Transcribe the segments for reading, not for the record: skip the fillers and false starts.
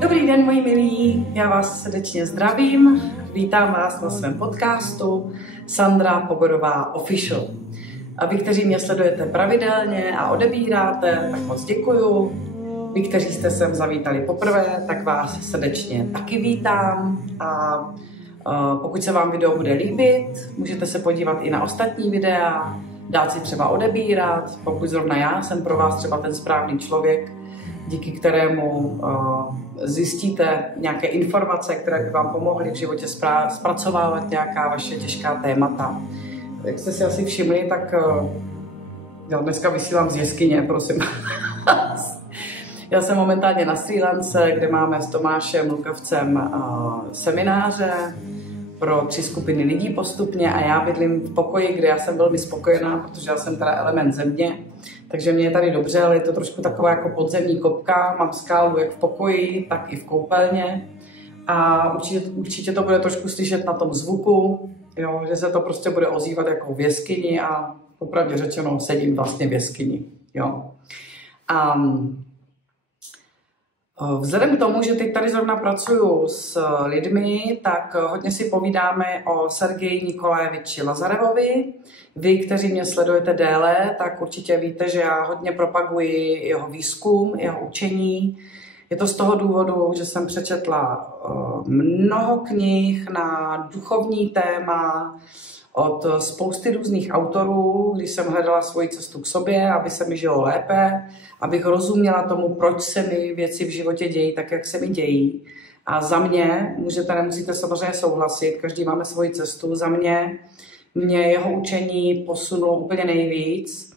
Dobrý den, moji milí, já vás srdečně zdravím, vítám vás na svém podcastu Sandra Pogodová Official. A vy, kteří mě sledujete pravidelně a odebíráte, tak moc děkuju. Vy, kteří jste sem zavítali poprvé, tak vás srdečně taky vítám. A pokud se vám video bude líbit, můžete se podívat i na ostatní videa, dát si třeba odebírat, pokud zrovna já jsem pro vás třeba ten správný člověk, díky kterému zjistíte nějaké informace, které by vám pomohly v životě zpracovávat nějaká vaše těžká témata. Jak jste si asi všimli, tak já dneska vysílám z jeskyně, prosím. Já jsem momentálně na Srí Lance, kde máme s Tomášem Lukavcem semináře pro 3 skupiny lidí postupně a já bydlím v pokoji, kde já jsem velmi spokojená, protože já jsem teda element země, takže mě je tady dobře, ale je to trošku taková jako podzemní kopka, mám skálu jak v pokoji, tak i v koupelně a určitě to bude trošku slyšet na tom zvuku, jo, že se to prostě bude ozývat jako v jeskyni a opravdu řečeno sedím vlastně v jeskyni. Jo. A vzhledem k tomu, že teď tady zrovna pracuju s lidmi, tak hodně si povídáme o Sergeji Nikolajeviči Lazarevovi. Vy, kteří mě sledujete déle, tak určitě víte, že já hodně propaguji jeho výzkum, jeho učení. Je to z toho důvodu, že jsem přečetla mnoho knih na duchovní téma od spousty různých autorů, když jsem hledala svoji cestu k sobě, aby se mi žilo lépe, abych rozuměla tomu, proč se mi věci v životě dějí tak, jak se mi dějí. A za mě, nemusíte samozřejmě souhlasit, každý máme svoji cestu, za mě jeho učení posunulo úplně nejvíc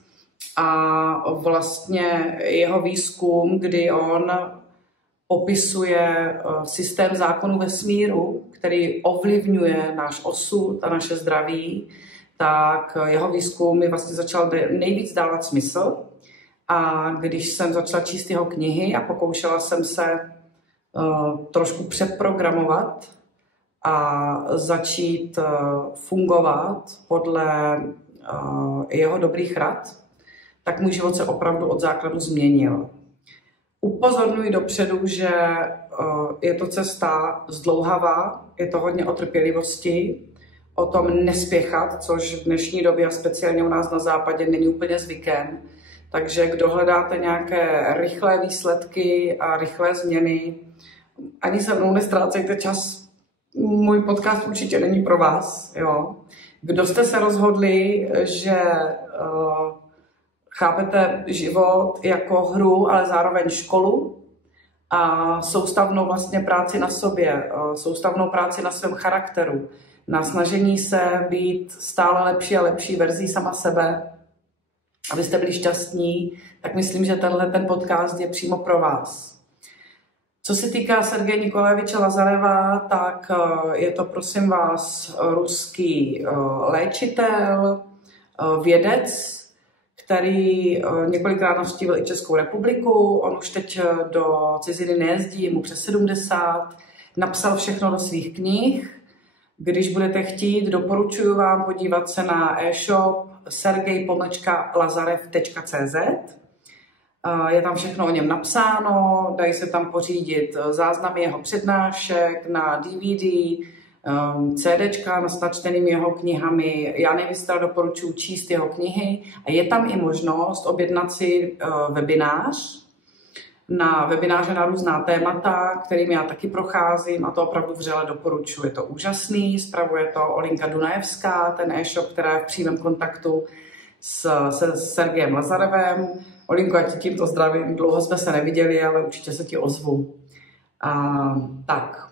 a vlastně jeho výzkum, kdy on popisuje systém zákonů vesmíru, který ovlivňuje náš osud a naše zdraví, tak jeho výzkum mi vlastně začal nejvíc dávat smysl. A když jsem začala číst jeho knihy a pokoušela jsem se trošku přeprogramovat a začít fungovat podle jeho dobrých rad, tak můj život se opravdu od základu změnil. Upozorňuji dopředu, že je to cesta zdlouhavá, je to hodně o trpělivosti, o tom nespěchat, což v dnešní době a speciálně u nás na západě není úplně zvykem. Takže kdo hledáte nějaké rychlé výsledky a rychlé změny, ani se mnou nestrácejte čas, můj podcast určitě není pro vás. Jo. Kdo jste se rozhodli, že chápete život jako hru, ale zároveň školu a soustavnou vlastně práci na sobě, soustavnou práci na svém charakteru, na snažení se být stále lepší a lepší verzí sama sebe, abyste byli šťastní, tak myslím, že ten podcast je přímo pro vás. Co se týká Sergeje Nikolajeviče Lazareva, tak je to, prosím vás, ruský léčitel, vědec, který několikrát navštívil i Českou republiku. On už teď do ciziny nejezdí, mu přes 70, napsal všechno do svých knih. Když budete chtít, doporučuji vám podívat se na e-shop sergej-lazarev.cz. Je tam všechno o něm napsáno, dají se tam pořídit záznamy jeho přednášek na DVD, CDčka s načtenými jeho knihami. Já nejvíc doporučuji číst jeho knihy a je tam i možnost objednat si webinář, na webináře na různá témata, kterým já taky procházím a to opravdu vřele doporučuji. Je to úžasný, spravuje to Olinka Dunajevská, ten e-shop, která je v přímém kontaktu se Sergejem Lazarevem. Olinko, já ti tímto zdravím, dlouho jsme se neviděli, ale určitě se ti ozvu. Tak.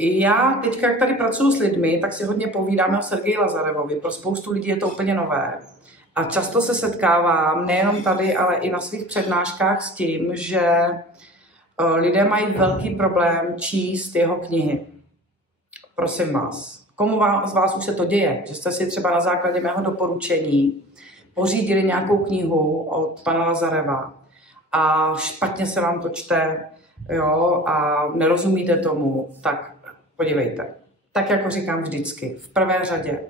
Já teďka, jak tady pracuji s lidmi, tak si hodně povídáme o Sergeji Lazarevovi. Pro spoustu lidí je to úplně nové. A často se setkávám, nejenom tady, ale i na svých přednáškách s tím, že lidé mají velký problém číst jeho knihy. Prosím vás, komu z vás už se to děje, že jste si třeba na základě mého doporučení pořídili nějakou knihu od pana Lazareva a špatně se vám to čte, jo, a nerozumíte tomu, tak podívejte. Tak jako říkám vždycky, v prvé řadě,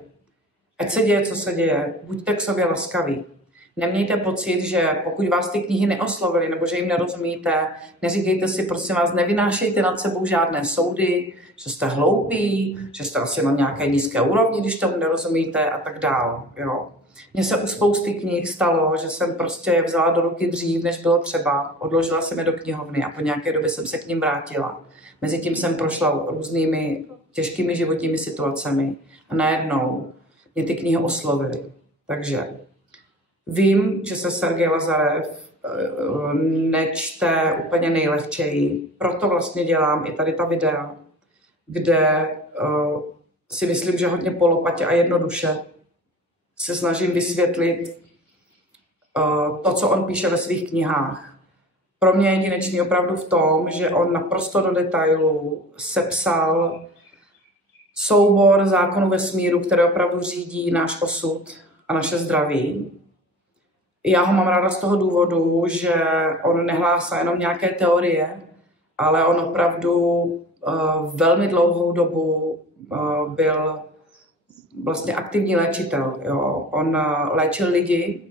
ať se děje, co se děje, buďte k sobě laskaví. Nemějte pocit, že pokud vás ty knihy neoslovily nebo že jim nerozumíte, neříkejte si, prosím vás, nevynášejte nad sebou žádné soudy, že jste hloupí, že jste asi na nějaké nízké úrovni, když tomu nerozumíte a tak dál. Jo. Mně se u spousty knih stalo, že jsem prostě je vzala do ruky dřív, než bylo třeba, odložila jsem je do knihovny a po nějaké době jsem se k ním vrátila. Mezitím jsem prošla různými těžkými životními situacemi a najednou mě ty knihy oslovily. Takže vím, že se Sergej Lazarev nečte úplně nejlehčeji, proto vlastně dělám i tady ta videa, kde si myslím, že hodně polopatě a jednoduše se snažím vysvětlit to, co on píše ve svých knihách. Pro mě je jedinečný opravdu v tom, že on naprosto do detailu sepsal soubor zákonů vesmíru, které opravdu řídí náš osud a naše zdraví. Já ho mám ráda z toho důvodu, že on nehlásá jenom nějaké teorie, ale on opravdu velmi dlouhou dobu byl vlastně aktivní léčitel. Jo. On léčil lidi.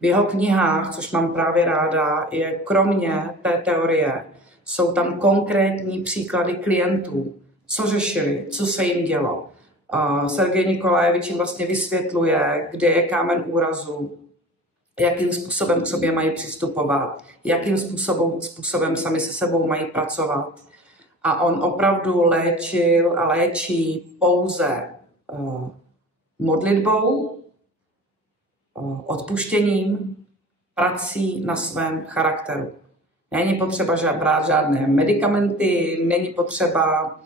V jeho knihách, což mám právě ráda, je kromě té teorie, jsou tam konkrétní příklady klientů, co řešili, co se jim dělo. Sergej Nikolajevič jim vlastně vysvětluje, kde je kámen úrazu, jakým způsobem k sobě mají přistupovat, jakým způsobem sami se sebou mají pracovat. A on opravdu léčil a léčí pouze modlitbou, odpuštěním, prací na svém charakteru. Není potřeba brát žádné medicamenty, není potřeba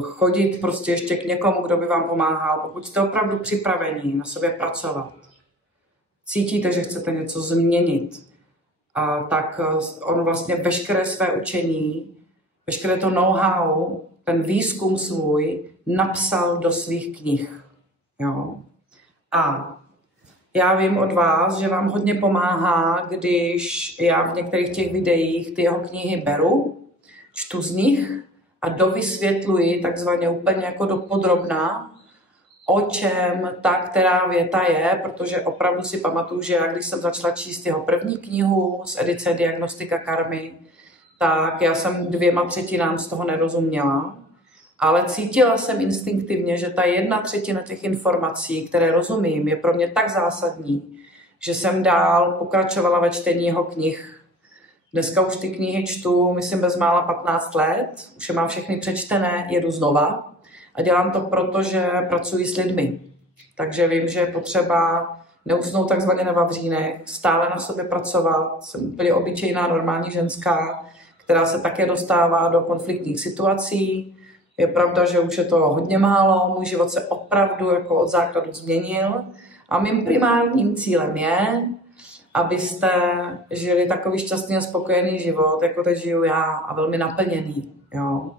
chodit prostě ještě k někomu, kdo by vám pomáhal. Pokud jste opravdu připraveni na sobě pracovat, cítíte, že chcete něco změnit, tak on vlastně veškeré své učení, veškeré to know-how, ten výzkum svůj napsal do svých knih. Jo? A já vím od vás, že vám hodně pomáhá, když já v některých těch videích ty jeho knihy beru, čtu z nich a dovysvětluji takzvaně úplně jako dopodrobna, o čem ta která věta je, protože opravdu si pamatuju, že já když jsem začala číst jeho první knihu z edice Diagnostika karmy, tak já jsem 2/3 z toho nerozuměla, ale cítila jsem instinktivně, že ta 1/3 těch informací, které rozumím, je pro mě tak zásadní, že jsem dál pokračovala ve čtení jeho knih. Dneska už ty knihy čtu, myslím, bezmála 15 let, už je mám všechny přečtené, jedu znova a dělám to proto, že pracuji s lidmi. Takže vím, že je potřeba neusnout takzvaně na vavřínech, stále na sobě pracovat. Jsem úplně obyčejná, normální ženská, která se také dostává do konfliktních situací. Je pravda, že už je to hodně málo, můj život se opravdu jako od základu změnil a mým primárním cílem je, abyste žili takový šťastný a spokojený život, jako teď žiju já, a velmi naplněný. Jo.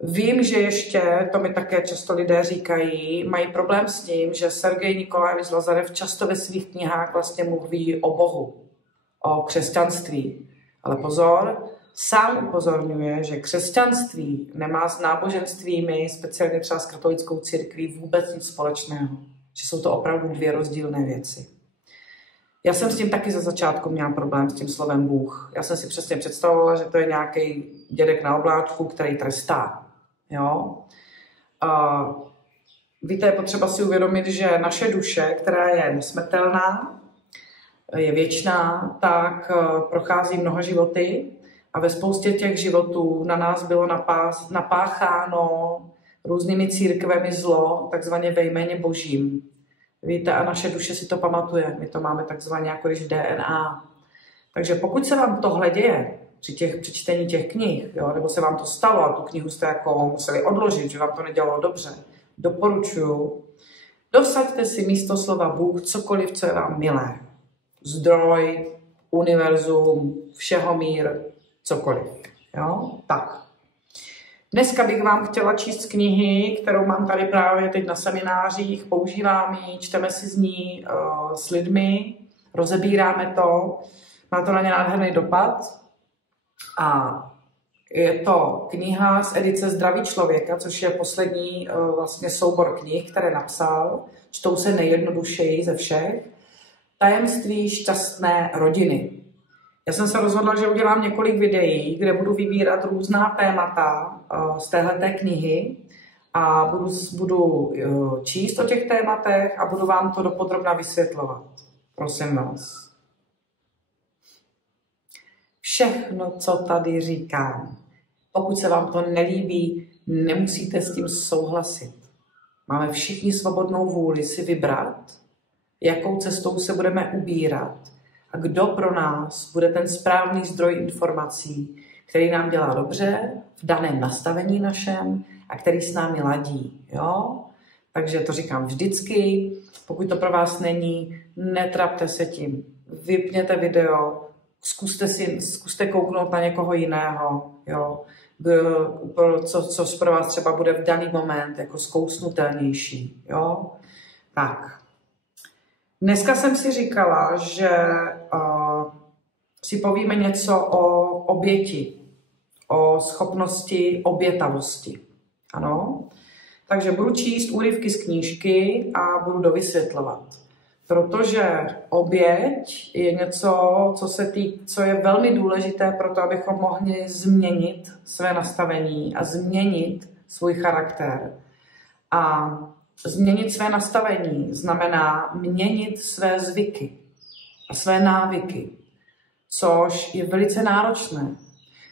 Vím, že ještě, to mi také často lidé říkají, mají problém s tím, že Sergej Nikolajevič Lazarev často ve svých knihách vlastně mluví o Bohu, o křesťanství. Ale pozor, sám upozorňuje, že křesťanství nemá s náboženstvími, speciálně třeba s katolickou církví, vůbec nic společného. Že jsou to opravdu 2 rozdílné věci. Já jsem s tím taky ze začátku měla problém s tím slovem Bůh. Já jsem si přesně představovala, že to je nějaký dědek na obláčku, který trestá. Jo? Víte, je potřeba si uvědomit, že naše duše, která je nesmrtelná, je věčná, tak prochází mnoha životy a ve spoustě těch životů na nás bylo napácháno různými církvemi zlo, takzvaně ve jméně Božím. Víte, a naše duše si to pamatuje. My to máme takzvaně jako když v DNA. Takže pokud se vám tohle děje při čtení těch knih, jo, nebo se vám to stalo a tu knihu jste jako museli odložit, že vám to nedělalo dobře, doporučuji, dosaďte si místo slova Bůh cokoliv, co je vám milé. Zdroj, univerzum, všehomír, cokoliv. Jo? Tak. Dneska bych vám chtěla číst knihy, kterou mám tady právě teď na seminářích, používám ji, čteme si z ní s lidmi, rozebíráme to, má to na ně nádherný dopad. A je to kniha z edice Zdraví člověka, což je poslední vlastně soubor knih, které napsal. Čtou se nejjednodušeji ze všech. Tajemství šťastné rodiny. Já jsem se rozhodla, že udělám několik videí, kde budu vybírat různá témata z téhleté knihy a budu číst o těch tématech a budu vám to dopodrobna vysvětlovat. Prosím vás. Všechno, co tady říkám, pokud se vám to nelíbí, nemusíte s tím souhlasit. Máme všichni svobodnou vůli si vybrat, jakou cestou se budeme ubírat a kdo pro nás bude ten správný zdroj informací, který nám dělá dobře v daném nastavení našem a který s námi ladí. Jo? Takže to říkám vždycky, pokud to pro vás není, netrapte se tím. Vypněte video, zkuste kouknout na někoho jiného, jo? Co pro vás třeba bude v daný moment jako zkousnutelnější. Jo? Tak. Dneska jsem si říkala, že si povíme něco o oběti, o schopnosti obětavosti. Ano? Takže budu číst úryvky z knížky a budu dovysvětlovat. Protože oběť je něco, co je velmi důležité pro to, abychom mohli změnit své nastavení a změnit svůj charakter. A změnit své nastavení znamená měnit své zvyky a své návyky, což je velice náročné.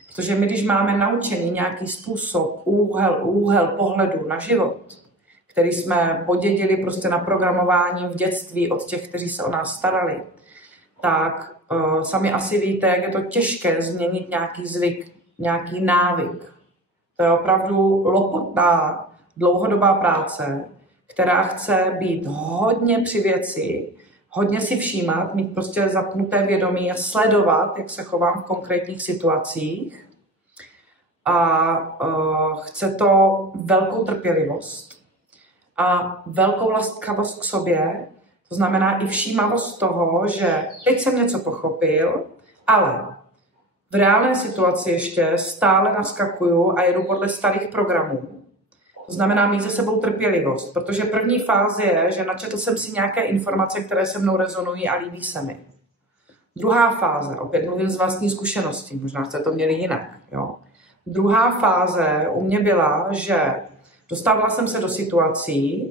Protože my, když máme naučený nějaký způsob, úhel pohledu na život, který jsme podědili prostě na programování v dětství od těch, kteří se o nás starali, tak sami asi víte, jak je to těžké změnit nějaký zvyk, nějaký návyk. To je opravdu lopotná, dlouhodobá práce, která chce být hodně při věci, hodně si všímat, mít prostě zapnuté vědomí a sledovat, jak se chovám v konkrétních situacích. A chce to velkou trpělivost a velkou laskavost k sobě, to znamená i všímavost toho, že teď jsem něco pochopil, ale v reálné situaci ještě stále naskakuju a jedu podle starých programů. To znamená mít se sebou trpělivost, protože první fáze je, že načetl jsem si nějaké informace, které se mnou rezonují a líbí se mi. Druhá fáze, opět mluvím z vlastní zkušenosti, možná jste to měli jinak. Jo? Druhá fáze u mě byla, že dostávala jsem se do situací,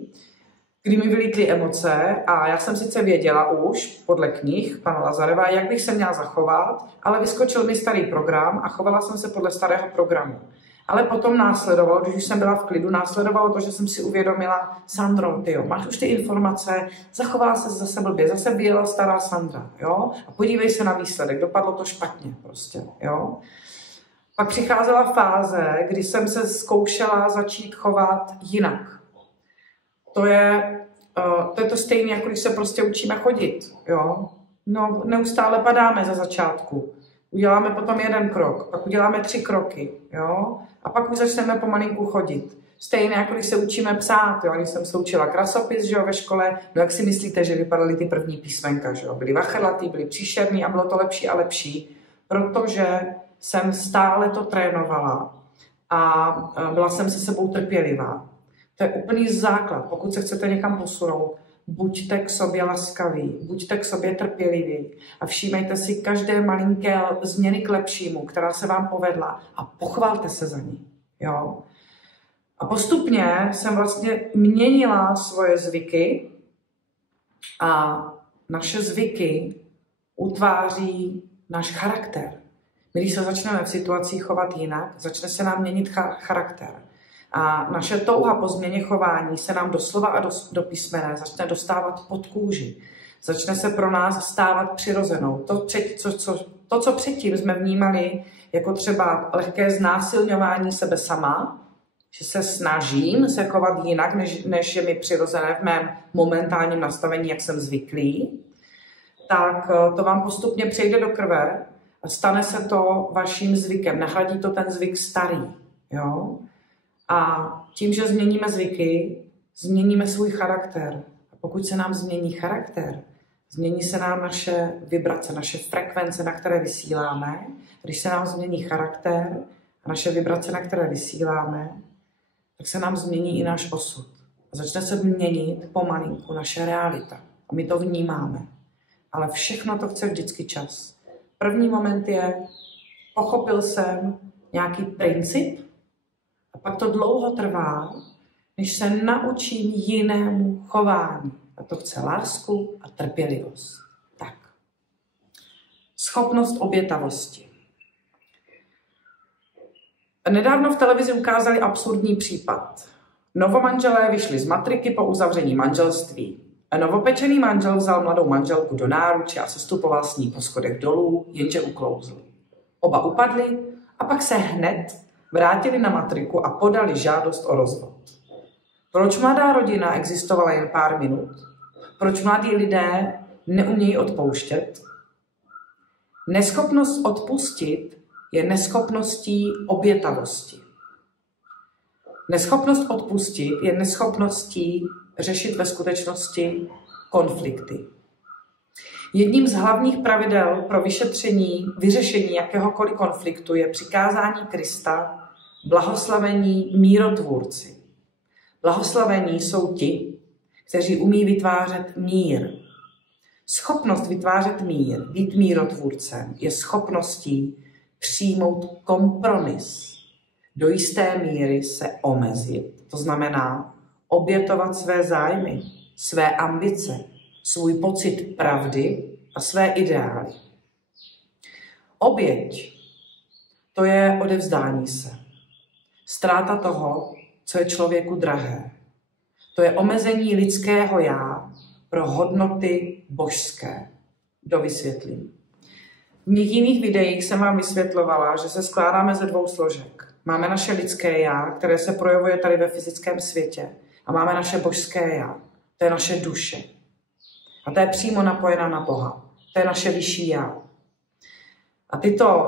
kdy mi vylítly emoce a já jsem sice věděla už, podle knih pana Lazareva, jak bych se měla zachovat, ale vyskočil mi starý program a chovala jsem se podle starého programu. Ale potom následovalo, když už jsem byla v klidu, následovalo to, že jsem si uvědomila, Sandro, tyjo, máš už ty informace, zachovala se zase blbě, zase vyjela stará Sandra, jo? A podívej se na výsledek, dopadlo to špatně prostě, jo? Pak přicházela fáze, kdy jsem se zkoušela začít chovat jinak. To je to stejné, jako když se prostě učíme chodit, jo? No, neustále padáme za začátku. Uděláme potom jeden krok, pak uděláme 3 kroky, jo? A pak už začneme pomalinku chodit. Stejně jako když se učíme psát, jo? Když jsem se učila krasopis, že jo, ve škole, no jak si myslíte, že vypadaly ty první písmenka, že jo? Byly vachrlatý, byly příšerný a bylo to lepší a lepší, protože jsem stále to trénovala a byla jsem se sebou trpělivá. To je úplný základ, pokud se chcete někam posunout, buďte k sobě laskaví, buďte k sobě trpěliví a všímejte si každé malinké změny k lepšímu, která se vám povedla a pochvalte se za ní. Jo? A postupně jsem vlastně měnila svoje zvyky a naše zvyky utváří náš charakter. My, když se začneme v situacích chovat jinak, začne se nám měnit charakter. A naše touha po změně chování se nám doslova a do písmene začne dostávat pod kůži. Začne se pro nás stávat přirozenou. To, co předtím jsme vnímali jako třeba lehké znásilňování sebe sama, že se snažím se chovat jinak, než je mi přirozené v mém momentálním nastavení, jak jsem zvyklý, tak to vám postupně přejde do krve a stane se to vaším zvykem. Nahradí to ten zvyk starý. Jo? A tím, že změníme zvyky, změníme svůj charakter. A pokud se nám změní charakter, změní se nám naše vibrace, naše frekvence, na které vysíláme. Když se nám změní charakter a naše vibrace, na které vysíláme, tak se nám změní i náš osud. A začne se měnit pomalinku naše realita. A my to vnímáme. ale všechno to chce vždycky čas. První moment je, pochopil jsem nějaký princip a pak to dlouho trvá, než se naučím jinému chování. A to chce lásku a trpělivost. Tak. Schopnost obětavosti. Nedávno v televizi ukázali absurdní případ. Novomanželé vyšli z matriky po uzavření manželství. Novopečený manžel vzal mladou manželku do náruče a sestupoval s ní po schodech dolů, jenže uklouzl. Oba upadli a pak se hned vrátili na matriku a podali žádost o rozvod. Proč mladá rodina existovala jen pár minut? Proč mladí lidé neumějí odpouštět? Neschopnost odpustit je neschopností obětavosti. Neschopnost odpustit je neschopností řešit ve skutečnosti konflikty. Jedním z hlavních pravidel pro vyřešení jakéhokoliv konfliktu je přikázání Krista, blahoslavení mírotvůrci. Blahoslavení jsou ti, kteří umí vytvářet mír. Schopnost vytvářet mír, být mírotvůrcem, je schopností přijmout kompromis. Do jisté míry se omezit. To znamená obětovat své zájmy, své ambice, svůj pocit pravdy a své ideály. Oběť, to je odevzdání se. Ztráta toho, co je člověku drahé. To je omezení lidského já pro hodnoty božské. Dovysvětlím. V mých jiných videích jsem vám vysvětlovala, že se skládáme ze dvou složek. Máme naše lidské já, které se projevuje tady ve fyzickém světě. A máme naše božské já. To je naše duše. A to je přímo napojená na Boha. To je naše vyšší já. A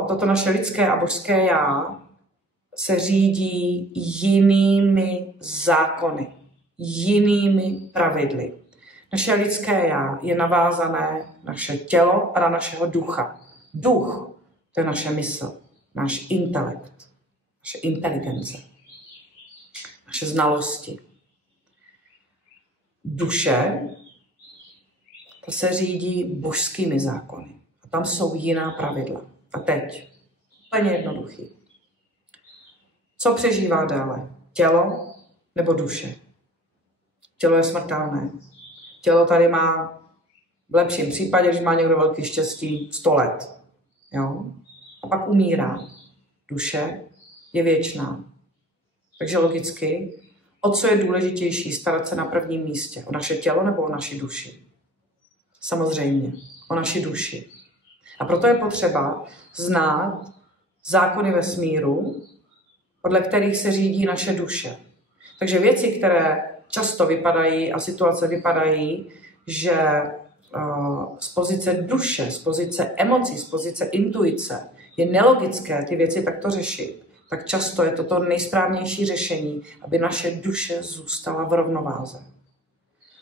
toto naše lidské a božské já se řídí jinými zákony, jinými pravidly. Naše lidské já je navázané naše tělo a na našeho ducha. Duch, to je naše mysl, náš intelekt, naše inteligence, naše znalosti. Duše, to se řídí božskými zákony. A tam jsou jiná pravidla. A teď, úplně jednoduchý. Co přežívá déle? Tělo nebo duše? Tělo je smrtelné. Tělo tady má v lepším případě, když má někdo velký štěstí, 100 let. Jo? A pak umírá. Duše je věčná. Takže logicky, o co je důležitější starat se na prvním místě? O naše tělo nebo o naši duši? Samozřejmě, o naši duši. A proto je potřeba znát zákony vesmíru, podle kterých se řídí naše duše. Takže věci, které často vypadají a situace vypadají, že z pozice duše, z pozice emocí, z pozice intuice je nelogické ty věci takto řešit, tak často je to nejsprávnější řešení, aby naše duše zůstala v rovnováze.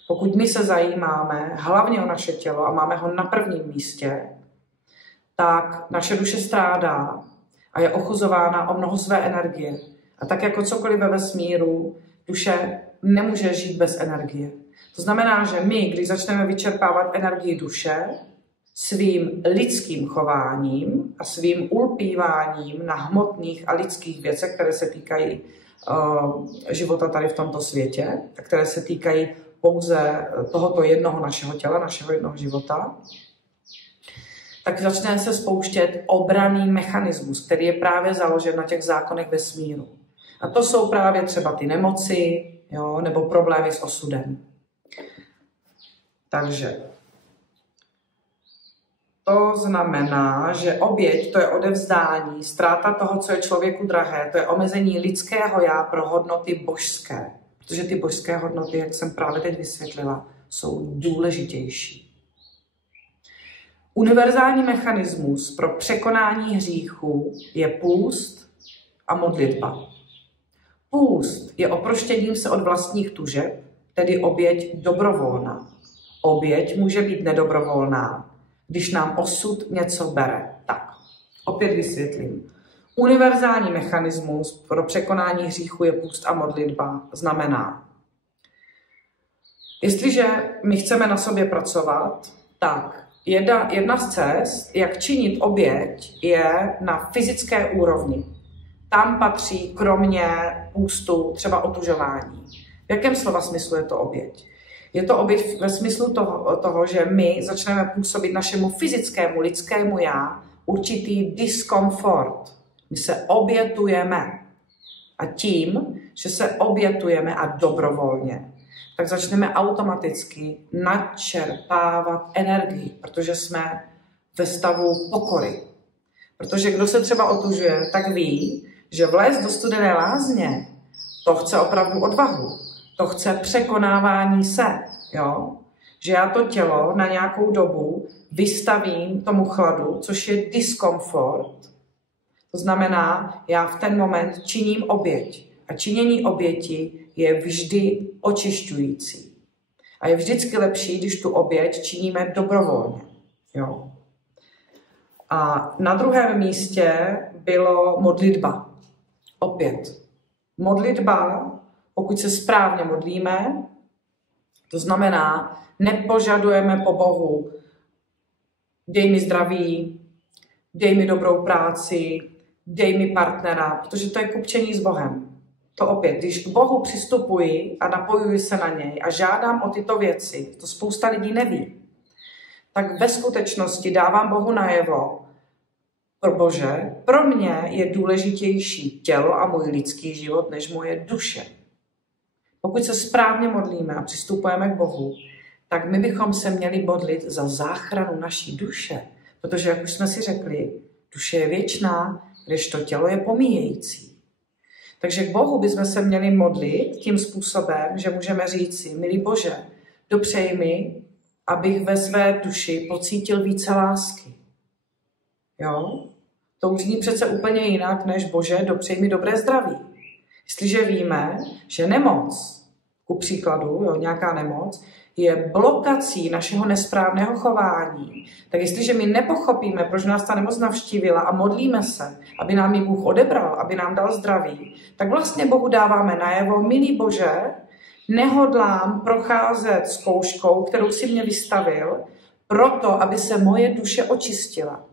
Pokud my se zajímáme hlavně o naše tělo a máme ho na prvním místě, tak naše duše strádá a je ochuzována o mnoho své energie. A tak jako cokoliv ve vesmíru, duše nemůže žít bez energie. To znamená, že my, když začneme vyčerpávat energii duše svým lidským chováním a svým ulpíváním na hmotných a lidských věcech, které se týkají života tady v tomto světě, a které se týkají pouze tohoto jednoho našeho těla, našeho jednoho života, tak začne se spouštět obranný mechanismus, který je právě založen na těch zákonech vesmíru. A to jsou právě třeba ty nemoci, jo, nebo problémy s osudem. Takže to znamená, že oběť, to je odevzdání, ztráta toho, co je člověku drahé, to je omezení lidského já pro hodnoty božské. Protože ty božské hodnoty, jak jsem právě teď vysvětlila, jsou důležitější. Univerzální mechanismus pro překonání hříchu je půst a modlitba. Půst je oproštěním se od vlastních tužeb, tedy oběť dobrovolná. Oběť může být nedobrovolná, když nám osud něco bere. Tak, opět vysvětlím. Univerzální mechanismus pro překonání hříchu je půst a modlitba. Znamená, jestliže my chceme na sobě pracovat, tak jedna z cest, jak činit oběť, je na fyzické úrovni. Tam patří kromě půstu třeba otužování. V jakém slova smyslu je to oběť? Je to oběť ve smyslu toho, že my začneme působit našemu fyzickému, lidskému já určitý diskomfort. My se obětujeme. A tím, že se obětujeme a dobrovolně, tak začneme automaticky načerpávat energii, protože jsme ve stavu pokory. Protože kdo se třeba otužuje, tak ví, že vlézt do studené lázně, to chce opravdu odvahu. To chce překonávání se, jo? Že já to tělo na nějakou dobu vystavím tomu chladu, což je diskomfort. To znamená, já v ten moment činím oběť. A činění oběti je vždy očišťující. A je vždycky lepší, když tu oběť činíme dobrovolně. Jo? A na druhém místě bylo modlitba. Opět. Modlitba, pokud se správně modlíme, to znamená, nepožadujeme po Bohu, dej mi zdraví, dej mi dobrou práci, dej mi partnera, protože to je kupčení s Bohem. To opět, když k Bohu přistupuji a napojuji se na něj a žádám o tyto věci, to spousta lidí neví, tak ve skutečnosti dávám Bohu najevo, pro Bože, pro mě je důležitější tělo a můj lidský život, než moje duše. Pokud se správně modlíme a přistupujeme k Bohu, tak my bychom se měli modlit za záchranu naší duše, protože, jak už jsme si řekli, duše je věčná, kdežto tělo je pomíjející. Takže k Bohu bychom se měli modlit tím způsobem, že můžeme říci, milý Bože, dopřej mi, abych ve své duši pocítil více lásky. Jo? To už zní přece úplně jinak, než Bože, dopřej mi dobré zdraví. Jestliže víme, že nemoc, ku příkladu, jo, nějaká nemoc, je blokací našeho nesprávného chování, tak jestliže my nepochopíme, proč nás ta nemoc navštívila a modlíme se, aby nám ji Bůh odebral, aby nám dal zdraví, tak vlastně Bohu dáváme najevo, milý Bože, nehodlám procházet zkouškou, kterou si mě vystavil, proto, aby se moje duše očistila.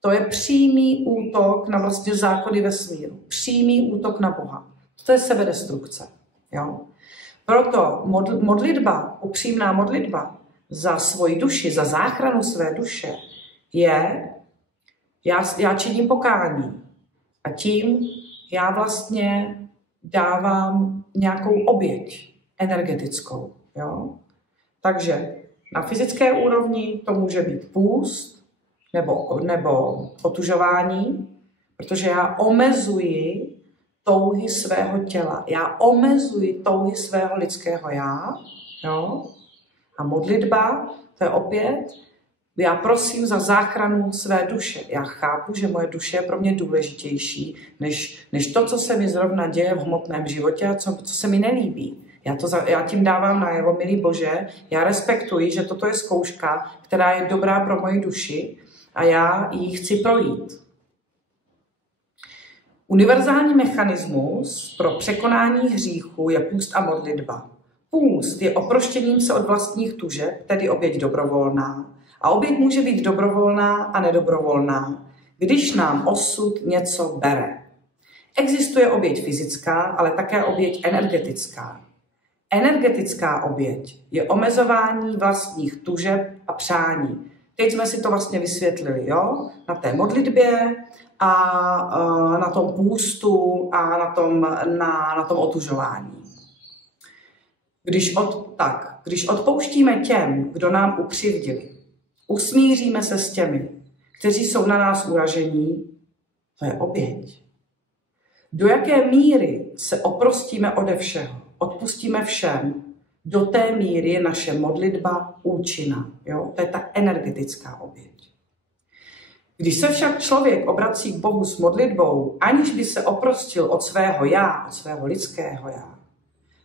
To je přímý útok na vlastně zákony vesmíru. Přímý útok na Boha. To je sebedestrukce. Jo? Proto modlitba, upřímná modlitba za svoji duši, za záchranu své duše, je, já činím pokání. A tím já vlastně dávám nějakou oběť energetickou. Jo? Takže na fyzické úrovni to může být půst, nebo otužování, protože já omezuji touhy svého těla. Já omezuji touhy svého lidského já. Jo? A modlitba, to je opět, já prosím za záchranu své duše. Já chápu, že moje duše je pro mě důležitější, než to, co se mi zrovna děje v hmotném životě a co se mi nelíbí. Já tím dávám najevo, milý Bože, já respektuji, že toto je zkouška, která je dobrá pro moji duši, a já ji chci projít. Univerzální mechanismus pro překonání hříchu je půst a modlitba. Půst je oproštěním se od vlastních tužeb, tedy oběť dobrovolná. A oběť může být dobrovolná a nedobrovolná, když nám osud něco bere. Existuje oběť fyzická, ale také oběť energetická. Energetická oběť je omezování vlastních tužeb a přání. Teď jsme si to vlastně vysvětlili, jo? Na té modlitbě a na tom půstu a na tom otužování. Když odpouštíme těm, kdo nám ukřivdili, usmíříme se s těmi, kteří jsou na nás uražení, to je oběť. Do jaké míry se oprostíme ode všeho, odpustíme všem, do té míry je naše modlitba účinná. Jo? To je ta energetická oběť. Když se však člověk obrací k Bohu s modlitbou, aniž by se oprostil od svého já, od svého lidského já,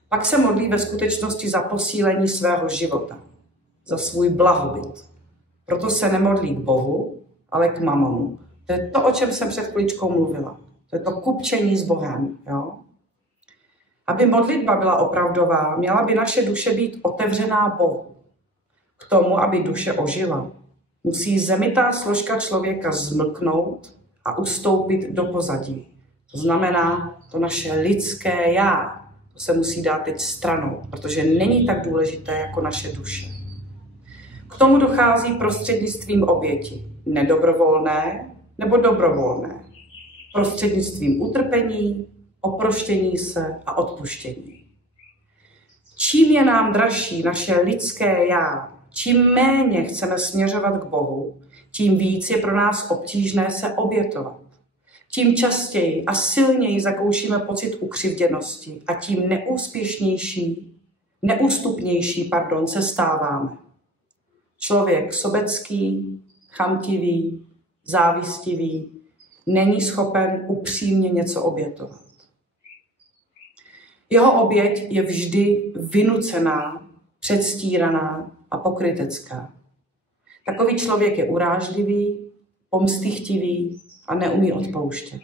pak se modlí ve skutečnosti za posílení svého života, za svůj blahobyt. Proto se nemodlí k Bohu, ale k mamonu. To je to, o čem jsem před chviličkou mluvila. To je to kupčení s Bohem. Jo? Aby modlitba byla opravdová, měla by naše duše být otevřená Bohu. K tomu, aby duše ožila, Musí zemitá složka člověka zmlknout a ustoupit do pozadí. To znamená, to naše lidské já, to se musí dát teď stranou, protože není tak důležité jako naše duše. K tomu dochází prostřednictvím oběti, nedobrovolné nebo dobrovolné, prostřednictvím utrpení, oproštění se a odpuštění. Čím je nám dražší naše lidské já, čím méně chceme směřovat k Bohu, tím víc je pro nás obtížné se obětovat. Tím častěji a silněji zakoušíme pocit ukřivděnosti a tím neústupnější se stáváme. Člověk sobecký, chamtivý, závistivý, není schopen upřímně něco obětovat. Jeho oběť je vždy vynucená, předstíraná a pokrytecká. Takový člověk je urážlivý, pomstychtivý a neumí odpouštět.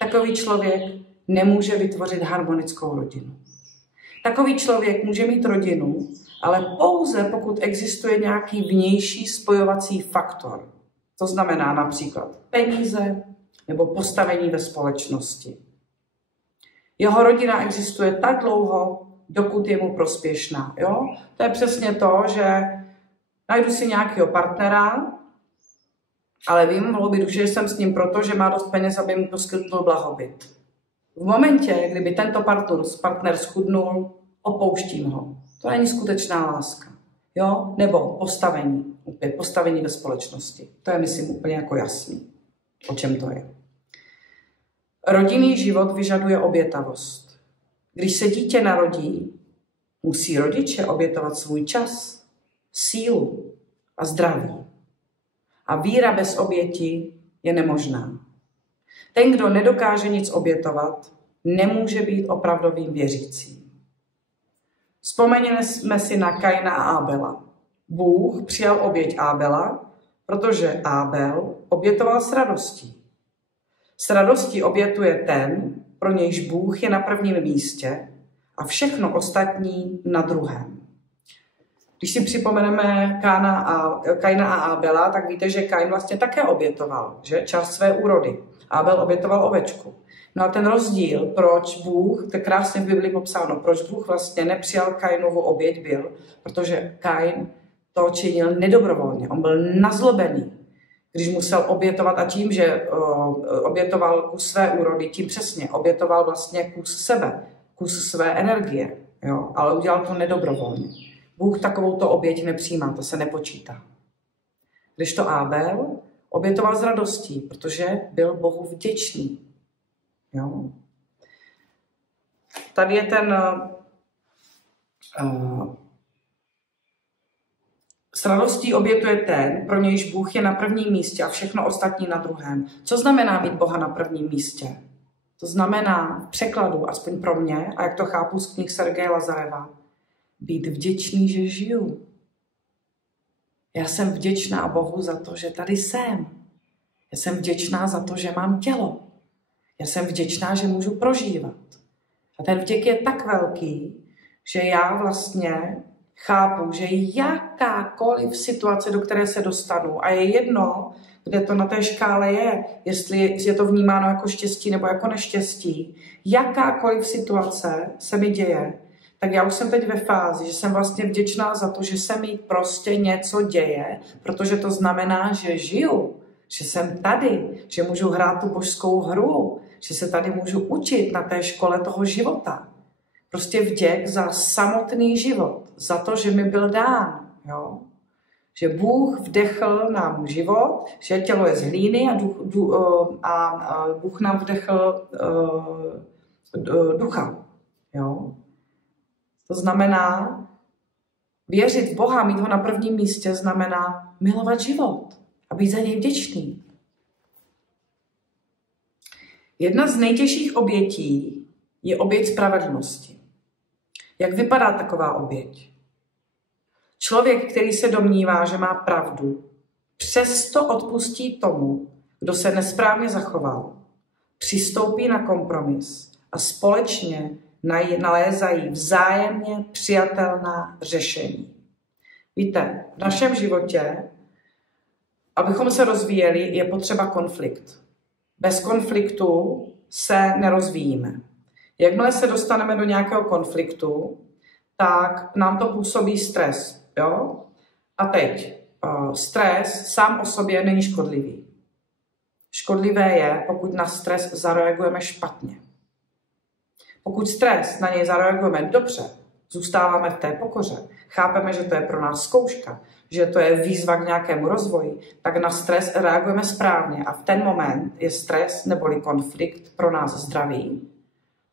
Takový člověk nemůže vytvořit harmonickou rodinu. Takový člověk může mít rodinu, ale pouze pokud existuje nějaký vnější spojovací faktor. To znamená například peníze nebo postavení ve společnosti. Jeho rodina existuje tak dlouho, dokud je mu prospěšná. Jo? To je přesně to, že najdu si nějakého partnera, ale vím v hloubi duše, že jsem s ním proto, že má dost peněz, aby mi poskytnul blahobyt. V momentě, kdyby tento partner schudnul, opouštím ho. To není skutečná láska. Jo? Nebo postavení ve společnosti. To je, myslím, úplně jako jasný, o čem to je. Rodinný život vyžaduje obětavost. Když se dítě narodí, musí rodiče obětovat svůj čas, sílu a zdraví. A víra bez oběti je nemožná. Ten, kdo nedokáže nic obětovat, nemůže být opravdovým věřícím. Vzpomeňme si na Kaina a Abela. Bůh přijal oběť Abela, protože Abel obětoval s radostí. S radostí obětuje ten, pro nějž Bůh je na prvním místě a všechno ostatní na druhém. Když si připomeneme Kaina a Abela, tak víte, že Kain vlastně také obětoval, že? Část své úrody. Abel obětoval ovečku. No a ten rozdíl, proč Bůh, to je krásně v Biblii popsáno, proč Bůh vlastně nepřijal Kainovu oběť byl, protože Kain to činil nedobrovolně. On byl nazlobený, když musel obětovat a tím, že obětoval kus své úrody, tím přesně obětoval vlastně kus sebe, kus své energie, jo? Ale udělal to nedobrovolně. Bůh takovouto oběť nepřijímá, to se nepočítá. Když to Abel obětoval s radostí, protože byl Bohu vděčný. Jo? Tady je ten s radostí obětuje ten, pro nějž Bůh je na prvním místě a všechno ostatní na druhém. Co znamená mít Boha na prvním místě? To znamená v překladu, aspoň pro mě, a jak to chápu z knih Sergeje Lazareva, být vděčný, že žiju. Já jsem vděčná Bohu za to, že tady jsem. Já jsem vděčná za to, že mám tělo. Já jsem vděčná, že můžu prožívat. A ten vděk je tak velký, že já vlastně chápu, že jakákoliv situace, do které se dostanu, a je jedno, kde to na té škále je, jestli je to vnímáno jako štěstí nebo jako neštěstí, jakákoliv situace se mi děje, tak já už jsem teď ve fázi, že jsem vlastně vděčná za to, že se mi prostě něco děje, protože to znamená, že žiju, že jsem tady, že můžu hrát tu božskou hru, že se tady můžu učit na té škole toho života. Prostě vděk za samotný život, za to, že mi byl dán. Jo? Že Bůh vdechl nám život, že tělo je z hlíny a Bůh nám vdechl ducha. Jo? To znamená, věřit v Boha, mít ho na prvním místě, znamená milovat život a být za něj vděčný. Jedna z nejtěžších obětí je oběť spravedlnosti. Jak vypadá taková oběť? Člověk, který se domnívá, že má pravdu, přesto odpustí tomu, kdo se nesprávně zachoval, přistoupí na kompromis a společně nalézají vzájemně přijatelná řešení. Víte, v našem životě Abychom se rozvíjeli, je potřeba konflikt. Bez konfliktu se nerozvíjíme. Jakmile se dostaneme do nějakého konfliktu, tak nám to působí stres. Jo? A teď, stres sám o sobě není škodlivý. Škodlivé je, pokud na stres zareagujeme špatně. Pokud stres na něj zareagujeme dobře, zůstáváme v té pokoře, chápeme, že to je pro nás zkouška, že to je výzva k nějakému rozvoji, tak na stres reagujeme správně a v ten moment je stres neboli konflikt pro nás zdravý,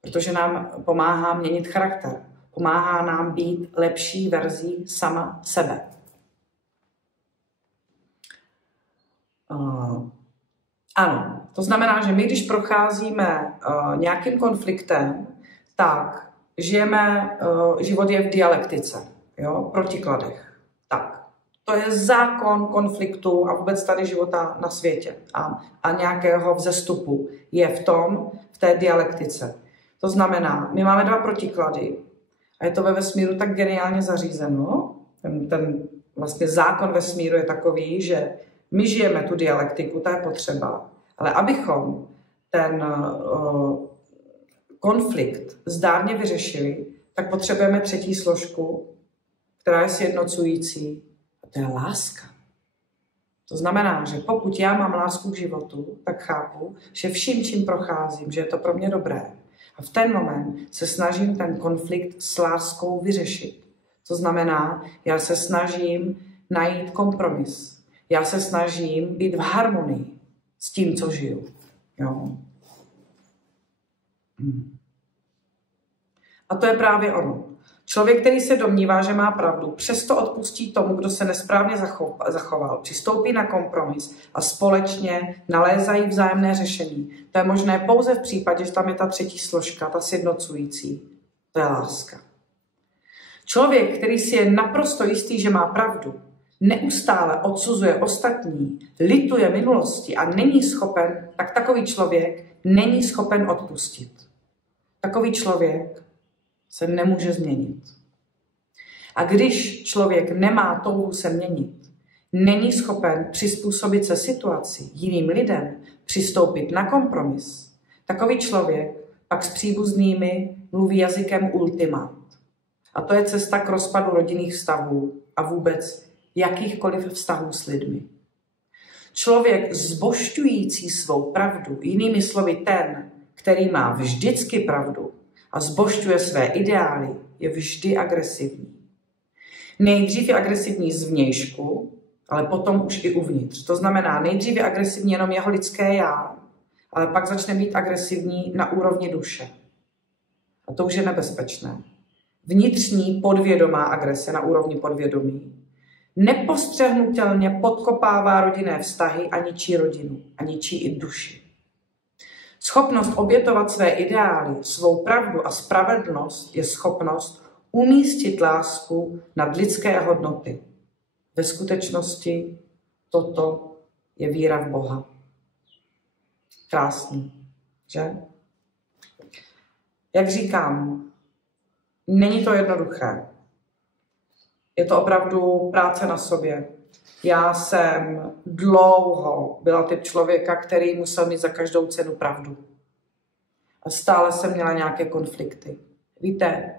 protože nám pomáhá měnit charakter, pomáhá nám být lepší verzí sama sebe. Ano, to znamená, že my, když procházíme nějakým konfliktem, tak život je v dialektice, jo, protikladech. Tak, to je zákon konfliktu a vůbec tady života na světě a nějakého vzestupu je v té dialektice. To znamená, my máme dva protiklady a je to ve vesmíru tak geniálně zařízeno. Ten vlastně zákon vesmíru je takový, že my žijeme tu dialektiku, ta je potřeba, ale abychom ten konflikt zdárně vyřešili, tak potřebujeme třetí složku, která je sjednocující, a to je láska. To znamená, že pokud já mám lásku k životu, tak chápu, že vším, čím procházím, že je to pro mě dobré. A v ten moment se snažím ten konflikt s láskou vyřešit. To znamená, já se snažím najít kompromis. Já se snažím být v harmonii s tím, co žiju. Jo? A to je právě ono. Člověk, který se domnívá, že má pravdu, přesto odpustí tomu, kdo se nesprávně zachoval, přistoupí na kompromis a společně nalézají vzájemné řešení. To je možné pouze v případě, že tam je ta třetí složka, ta sjednocující. To je láska. Člověk, který si je naprosto jistý, že má pravdu, neustále odsuzuje ostatní, lituje minulosti a není schopen, tak takový člověk není schopen odpustit. Takový člověk se nemůže změnit. A když člověk nemá touhu se měnit, není schopen přizpůsobit se situaci, jiným lidem, přistoupit na kompromis, takový člověk pak s příbuznými mluví jazykem ultimát. A to je cesta k rozpadu rodinných vztahů a vůbec jakýchkoliv vztahů s lidmi. Člověk zbožťující svou pravdu, jinými slovy ten, který má vždycky pravdu a zbožťuje své ideály, je vždy agresivní. Nejdřív je agresivní zvnějšku, ale potom už i uvnitř. To znamená, nejdřív je agresivní jenom jeho lidské já, ale pak začne být agresivní na úrovni duše. A to už je nebezpečné. Vnitřní podvědomá agrese na úrovni podvědomí nepostřehnutelně podkopává rodinné vztahy a ničí rodinu a ničí i duši. Schopnost obětovat své ideály, svou pravdu a spravedlnost je schopnost umístit lásku nad lidské hodnoty. Ve skutečnosti toto je víra v Boha. Krásný, že? Jak říkám, není to jednoduché. Je to opravdu práce na sobě. Já jsem dlouho byla typ člověka, který musel mít za každou cenu pravdu. A stále jsem měla nějaké konflikty. Víte,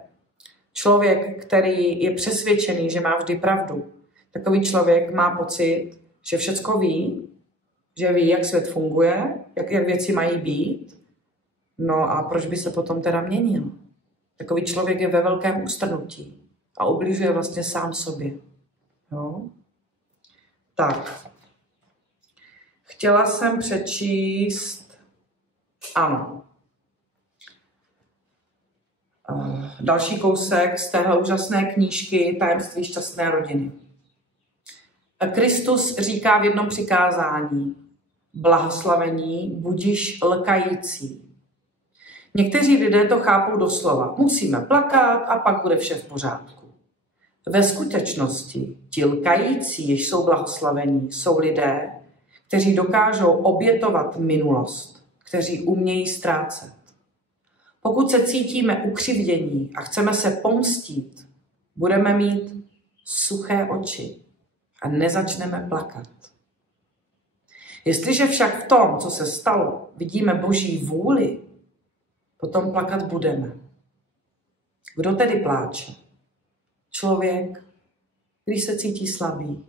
člověk, který je přesvědčený, že má vždy pravdu, takový člověk má pocit, že všecko ví, že ví, jak svět funguje, jak věci mají být. No a proč by se potom teda měnil? Takový člověk je ve velkém ustrnutí a ubližuje vlastně sám sobě. Jo? Tak. Chtěla jsem přečíst, ano, další kousek z téhle úžasné knížky Tajemství šťastné rodiny. Kristus říká v jednom přikázání: blahoslavení budiš lkající. Někteří lidé to chápou doslova. Musíme plakat a pak bude vše v pořádku. Ve skutečnosti ti lkající, jež jsou blahoslavení, jsou lidé, kteří dokážou obětovat minulost, kteří umějí ztrácet. Pokud se cítíme ukřivdění a chceme se pomstít, budeme mít suché oči a nezačneme plakat. Jestliže však v tom, co se stalo, vidíme Boží vůli, potom plakat budeme. Kdo tedy pláče? Člověk, když se cítí slabý.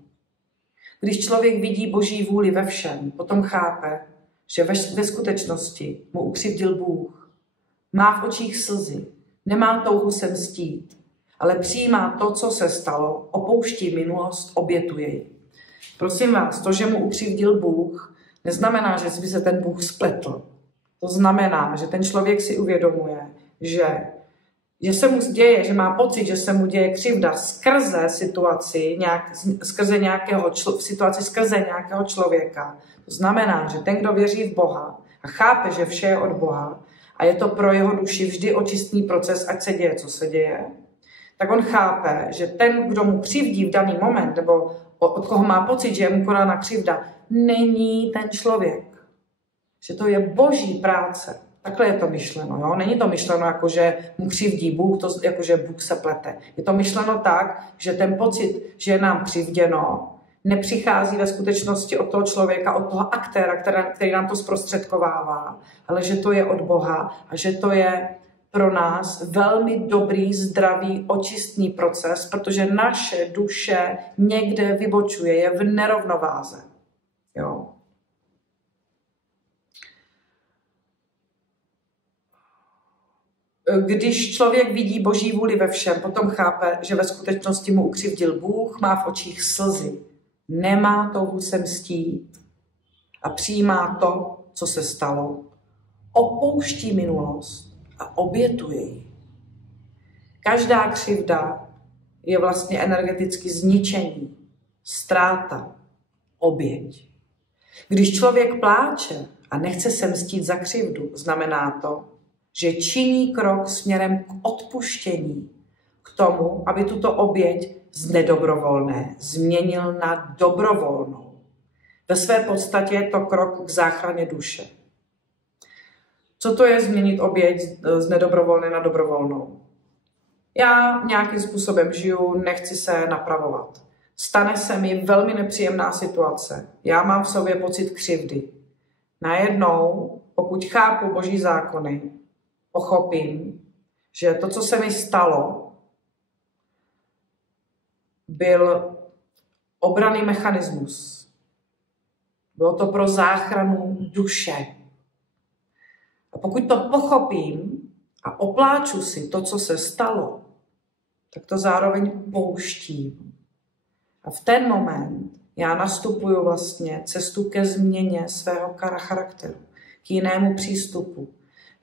Když člověk vidí Boží vůli ve všem, potom chápe, že ve skutečnosti mu ukřivdil Bůh. Má v očích slzy, nemá touhu se mstít, ale přijímá to, co se stalo, opouští minulost, obětuje ji. Prosím vás, to, že mu ukřivdil Bůh, neznamená, že by se ten Bůh spletl. To znamená, že ten člověk si uvědomuje, že se mu děje, že má pocit, že se mu děje křivda skrze situaci, skrze nějakého člověka. To znamená, že ten, kdo věří v Boha a chápe, že vše je od Boha a je to pro jeho duši vždy očistný proces, ať se děje, co se děje, tak on chápe, že ten, kdo mu křivdí v daný moment, nebo od koho má pocit, že je mu konána křivda, není ten člověk. Že to je Boží práce. Takhle je to myšleno. Jo? Není to myšleno jako, že mu křivdí Bůh, jako, že Bůh se plete. Je to myšleno tak, že ten pocit, že je nám křivděno, nepřichází ve skutečnosti od toho člověka, od toho aktéra, který nám to zprostředkovává, ale že to je od Boha a že to je pro nás velmi dobrý, zdravý, očistný proces, protože naše duše někde vybočuje, je v nerovnováze. Jo? Když člověk vidí Boží vůli ve všem, potom chápe, že ve skutečnosti mu ukřivdil Bůh, má v očích slzy, nemá touhu se mstít a přijímá to, co se stalo, opouští minulost a obětuje ji. Každá křivda je vlastně energeticky zničení, ztráta, oběť. Když člověk pláče a nechce se mstít za křivdu, znamená to, že činí krok směrem k odpuštění, k tomu, aby tuto oběť z nedobrovolné změnil na dobrovolnou. Ve své podstatě je to krok k záchraně duše. Co to je změnit oběť z nedobrovolné na dobrovolnou? Já nějakým způsobem žiju, nechci se napravovat. Stane se mi velmi nepříjemná situace. Já mám v sobě pocit křivdy. Najednou, pokud chápu Boží zákony, pochopím, že to, co se mi stalo, byl obranný mechanismus. Bylo to pro záchranu duše. A pokud to pochopím a opláču si to, co se stalo, tak to zároveň pouštím. A v ten moment já nastupuju vlastně cestu ke změně svého charakteru, k jinému přístupu.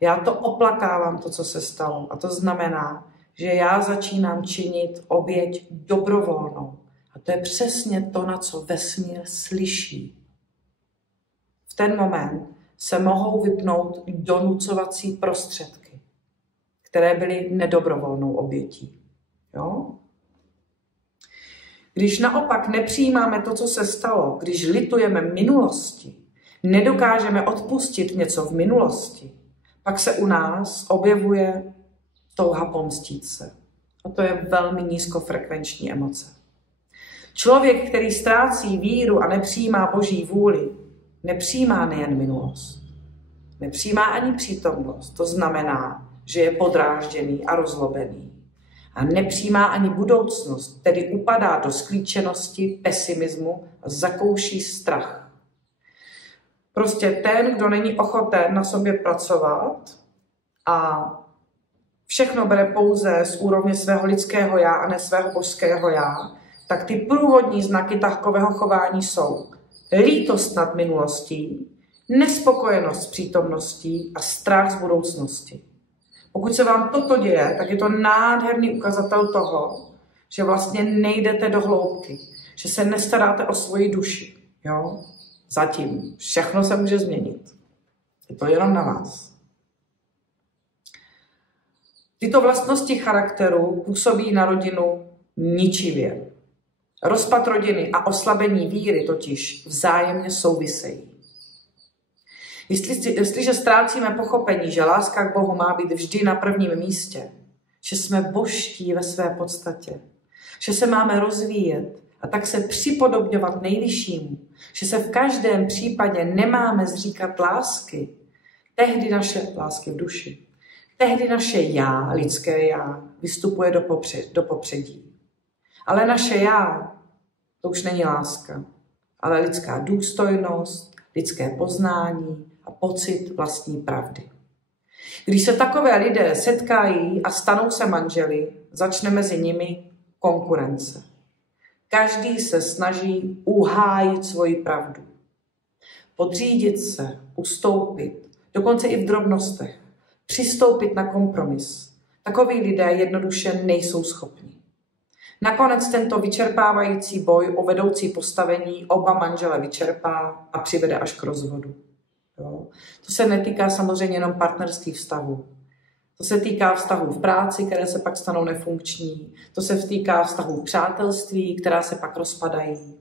Já to oplakávám, to, co se stalo. A to znamená, že já začínám činit oběť dobrovolnou. A to je přesně to, na co vesmír slyší. V ten moment se mohou vypnout donucovací prostředky, které byly nedobrovolnou obětí. Jo? Když naopak nepřijímáme to, co se stalo, když litujeme minulosti, nedokážeme odpustit něco v minulosti, pak se u nás objevuje touha pomstít se. A to je velmi nízkofrekvenční emoce. Člověk, který ztrácí víru a nepřijímá Boží vůli, nepřijímá nejen minulost, nepřijímá ani přítomnost. To znamená, že je podrážděný a rozlobený. A nepřijímá ani budoucnost, tedy upadá do sklíčenosti, pesimismu a zakouší strach. Prostě ten, kdo není ochoten na sobě pracovat a všechno bere pouze z úrovně svého lidského já a ne svého božského já, tak ty průvodní znaky takového chování jsou lítost nad minulostí, nespokojenost s přítomností a strach z budoucnosti. Pokud se vám toto děje, tak je to nádherný ukazatel toho, že vlastně nejdete do hloubky, že se nestaráte o svoji duši. Jo? Zatím. Všechno se může změnit. Je to jenom na vás. Tyto vlastnosti charakteru působí na rodinu ničivě. Rozpad rodiny a oslabení víry totiž vzájemně souvisejí. Jestliže ztrácíme pochopení, že láska k Bohu má být vždy na prvním místě, že jsme božští ve své podstatě, že se máme rozvíjet a tak se připodobňovat nejvyššímu, že se v každém případě nemáme zříkat lásky, tehdy naše lásky v duši, tehdy naše já, lidské já, vystupuje do popředí. Ale naše já, to už není láska, ale lidská důstojnost, lidské poznání a pocit vlastní pravdy. Když se takové lidé setkají a stanou se manželi, začne mezi nimi konkurence. Každý se snaží uhájit svoji pravdu. Podřídit se, ustoupit, dokonce i v drobnostech, přistoupit na kompromis. Takoví lidé jednoduše nejsou schopni. Nakonec tento vyčerpávající boj o vedoucí postavení oba manžele vyčerpá a přivede až k rozvodu. Jo? To se netýká samozřejmě jenom partnerských vztahů. To se týká vztahů v práci, které se pak stanou nefunkční. To se týká vztahů přátelství, která se pak rozpadají.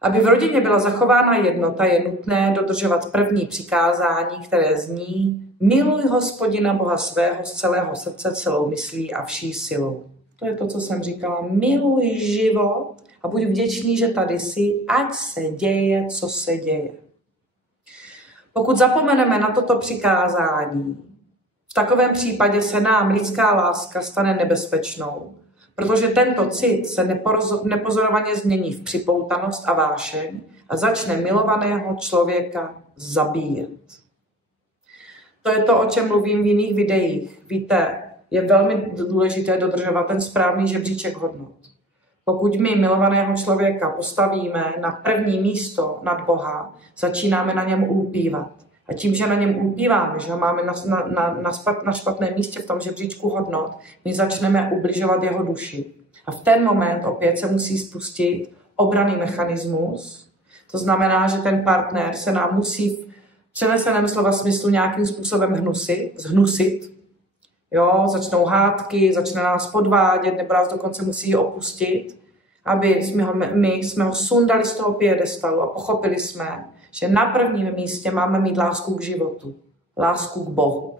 Aby v rodině byla zachována jednota, je nutné dodržovat první přikázání, které zní: miluj Hospodina Boha svého z celého srdce, celou myslí a vší silou. To je to, co jsem říkala. Miluj život a buď vděčný, že tady jsi, ať se děje, co se děje. Pokud zapomeneme na toto přikázání, v takovém případě se nám lidská láska stane nebezpečnou, protože tento cit se nepozorovaně změní v připoutanost a vášeň a začne milovaného člověka zabíjet. To je to, o čem mluvím v jiných videích. Víte, je velmi důležité dodržovat ten správný žebříček hodnot. Pokud my milovaného člověka postavíme na první místo nad Boha, začínáme na něm ulpívat. A tím, že na něm ulpíváme, že ho máme na špatném místě v tom žebříčku hodnot, my začneme ubližovat jeho duši. A v ten moment opět se musí spustit obranný mechanismus. To znamená, že ten partner se nám musí v přeneseném slova smyslu nějakým způsobem zhnusit. Jo, začnou hádky, začne nás podvádět, nebo nás dokonce musí opustit, aby jsme ho sundali z toho piedestalu a pochopili jsme, že na prvním místě máme mít lásku k životu, lásku k Bohu.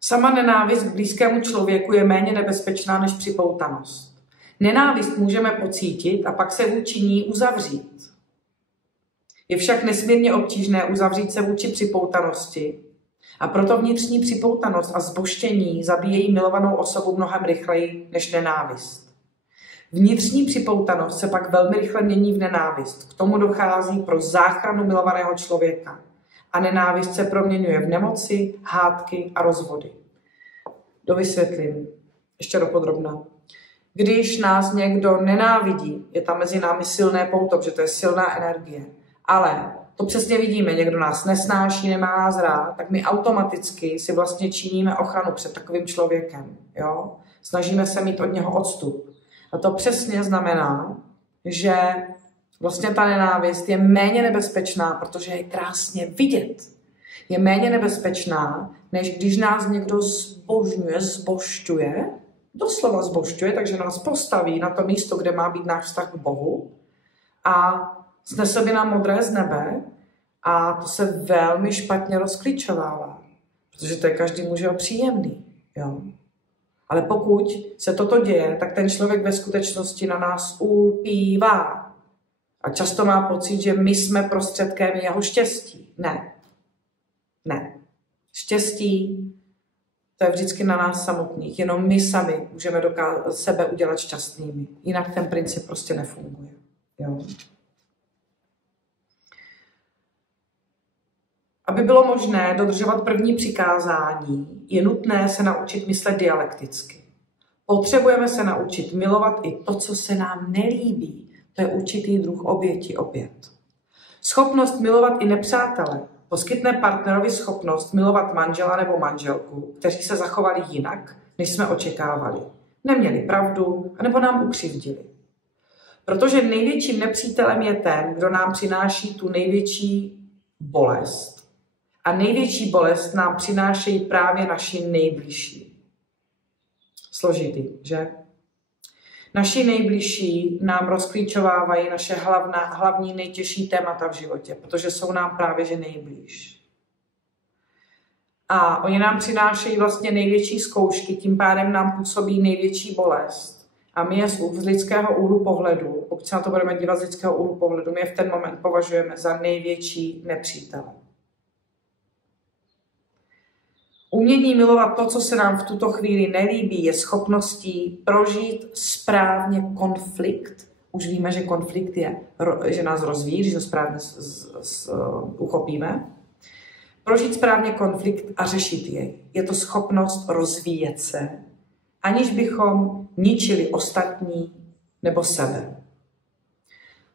Sama nenávist k blízkému člověku je méně nebezpečná než připoutanost. Nenávist můžeme pocítit a pak se vůči ní uzavřít. Je však nesmírně obtížné uzavřít se vůči připoutanosti, a proto vnitřní připoutanost a zbožtění zabíjejí milovanou osobu mnohem rychleji než nenávist. Vnitřní připoutanost se pak velmi rychle mění v nenávist. K tomu dochází pro záchranu milovaného člověka. A nenávist se proměňuje v nemoci, hádky a rozvody. Dovysvětlím, ještě dopodrobna. Když nás někdo nenávidí, je tam mezi námi silné pouto, protože to je silná energie. Ale to přesně vidíme, někdo nás nesnáší, nemá nás rád, tak my automaticky si vlastně činíme ochranu před takovým člověkem. Jo? Snažíme se mít od něho odstup. A to přesně znamená, že vlastně ta nenávist je méně nebezpečná, protože je krásně vidět. Je méně nebezpečná, než když nás někdo zbožťuje, doslova zbožťuje, takže nás postaví na to místo, kde má být náš vztah k Bohu a snese by nám modré z nebe a to se velmi špatně rozklíčovává, protože to je každému příjemný. Jo? Ale pokud se toto děje, tak ten člověk ve skutečnosti na nás ulpívá a často má pocit, že my jsme prostředkem jeho štěstí. Ne. Štěstí to je vždycky na nás samotných. Jenom my sami můžeme sebe udělat šťastnými. Jinak ten princip prostě nefunguje. Jo? Aby bylo možné dodržovat první přikázání, je nutné se naučit myslet dialekticky. Potřebujeme se naučit milovat i to, co se nám nelíbí. To je určitý druh oběti opět. Schopnost milovat i nepřátele poskytne partnerovi schopnost milovat manžela nebo manželku, kteří se zachovali jinak, než jsme očekávali. Neměli pravdu, anebo nám ukřivdili. Protože největším nepřítelem je ten, kdo nám přináší tu největší bolest. A největší bolest nám přinášejí právě naši nejbližší. Složitý, že? Naši nejbližší nám rozklíčovávají naše hlavní nejtěžší témata v životě, protože jsou nám právě že nejblíž. A oni nám přinášejí vlastně největší zkoušky, tím pádem nám působí největší bolest. A my je z lidského úhlu pohledu, pokud se na to budeme dívat z lidského úhlu pohledu, my je v ten moment považujeme za největší nepřítele. Umění milovat to, co se nám v tuto chvíli nelíbí, je schopností prožít správně konflikt. Už víme, že konflikt je, že nás rozvíjí, že ho správně uchopíme. Prožít správně konflikt a řešit jej. Je to schopnost rozvíjet se, aniž bychom ničili ostatní nebo sebe.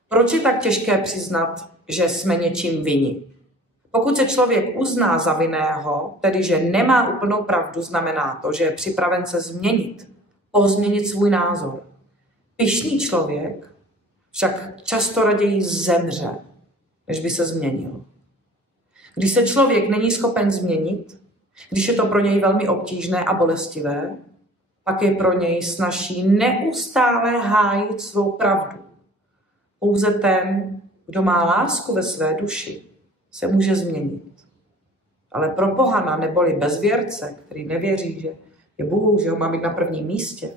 Proč je tak těžké přiznat, že jsme něčím vinni? Pokud se člověk uzná za vinného, tedy že nemá úplnou pravdu, znamená to, že je připraven se změnit, pozměnit svůj názor. Pyšný člověk však často raději zemře, než by se změnil. Když se člověk není schopen změnit, když je to pro něj velmi obtížné a bolestivé, pak je pro něj snazší neustále hájit svou pravdu. Pouze ten, kdo má lásku ve své duši, se může změnit. Ale pro pohana neboli bezvěrce, který nevěří, že je Bůh, že ho má mít na prvním místě,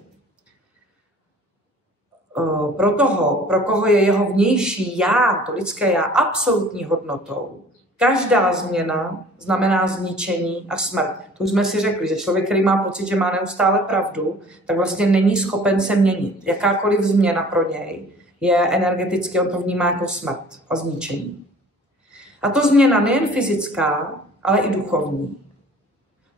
pro koho je jeho vnější já, to lidské já, absolutní hodnotou, každá změna znamená zničení a smrt. To už jsme si řekli, že člověk, který má pocit, že má neustále pravdu, tak vlastně není schopen se měnit. Jakákoliv změna pro něj je energeticky, on to vnímá jako smrt a zničení. A to změna nejen fyzická, ale i duchovní.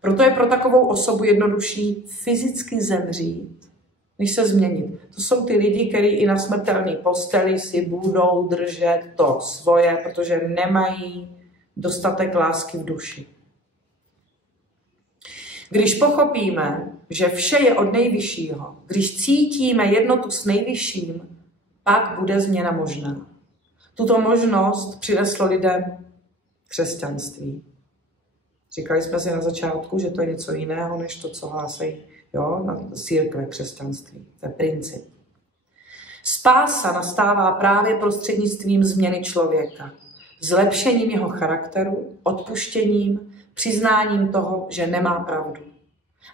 Proto je pro takovou osobu jednodušší fyzicky zemřít, než se změnit. To jsou ty lidi, kteří i na smrtelné posteli si budou držet to svoje, protože nemají dostatek lásky v duši. Když pochopíme, že vše je od nejvyššího, když cítíme jednotu s nejvyšším, pak bude změna možná. Tuto možnost přineslo lidem křesťanství. Říkali jsme si na začátku, že to je něco jiného, než to, co hlásají na církve křesťanství. To je princip. Spása nastává právě prostřednictvím změny člověka. Zlepšením jeho charakteru, odpuštěním, přiznáním toho, že nemá pravdu.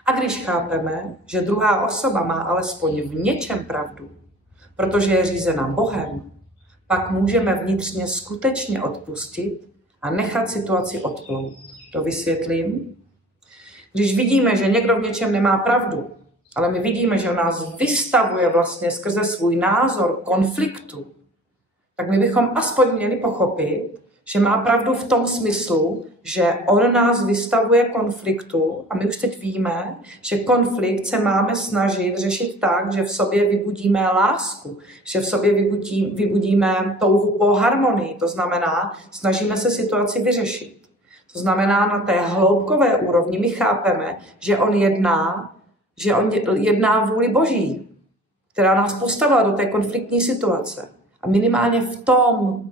A když chápeme, že druhá osoba má alespoň v něčem pravdu, protože je řízena Bohem, pak můžeme vnitřně skutečně odpustit a nechat situaci odplout. To vysvětlím. Když vidíme, že někdo v něčem nemá pravdu, ale my vidíme, že on nás vystavuje vlastně skrze svůj názor konfliktu, tak my bychom aspoň měli pochopit, že má pravdu v tom smyslu, že on nás vystavuje konfliktu a my už teď víme, že konflikt se máme snažit řešit tak, že v sobě vybudíme lásku, že v sobě vybudíme touhu po harmonii, to znamená, snažíme se situaci vyřešit. To znamená, na té hloubkové úrovni my chápeme, že on jedná vůli Boží, která nás postavila do té konfliktní situace. A minimálně v tom,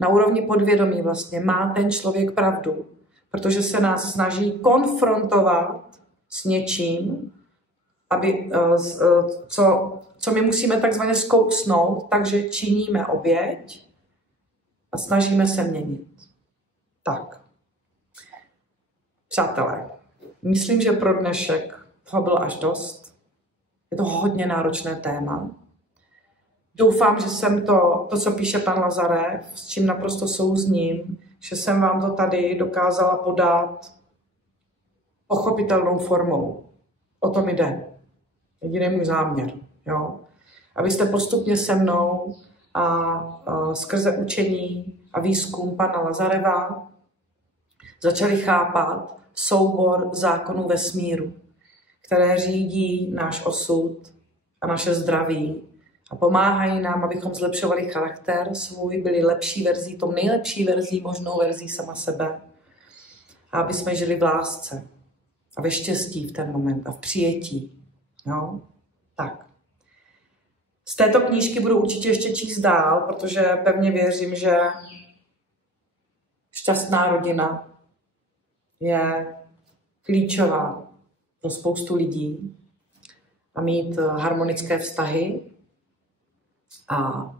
na úrovni podvědomí vlastně, má ten člověk pravdu, protože se nás snaží konfrontovat s něčím, co my musíme takzvaně zkousnout, takže činíme oběť a snažíme se měnit. Tak. Přátelé, myslím, že pro dnešek toho bylo až dost. Je to hodně náročné téma. Doufám, že jsem to, co píše pan Lazarev, s čím naprosto souzním, že jsem vám to tady dokázala podat pochopitelnou formou. O tom jde. Jediný můj záměr. Jo? Abyste postupně se mnou a skrze učení a výzkum pana Lazareva začali chápat soubor zákonů vesmíru, které řídí náš osud a naše zdraví a pomáhají nám, abychom zlepšovali charakter svůj, byli lepší verzí, tou nejlepší verzí, možnou verzí sama sebe a aby jsme žili v lásce a ve štěstí v ten moment a v přijetí. Jo? Tak. Z této knížky budu určitě ještě číst dál, protože pevně věřím, že šťastná rodina je klíčová pro spoustu lidí a mít harmonické vztahy a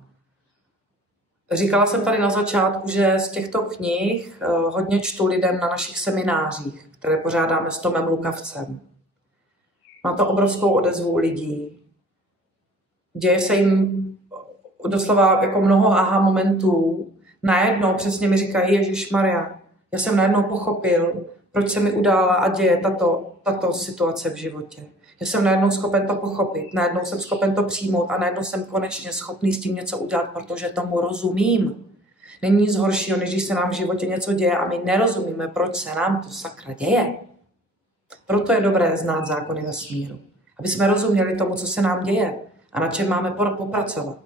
Říkala jsem tady na začátku, že z těchto knih hodně čtu lidem na našich seminářích, které pořádáme s Tomem Lukavcem. Má to obrovskou odezvu lidí. Děje se jim doslova jako mnoho aha momentů. Najednou přesně mi říkají, Ježišmarja, já jsem najednou pochopil, proč se mi udála a děje tato situace v životě. Já jsem najednou schopen to pochopit, najednou jsem schopen to přijmout a najednou jsem konečně schopný s tím něco udělat, protože tomu rozumím. Není nic horšího, než když se nám v životě něco děje a my nerozumíme, proč se nám to sakra děje. Proto je dobré znát zákony vesmíru. Aby jsme rozuměli tomu, co se nám děje a na čem máme popracovat.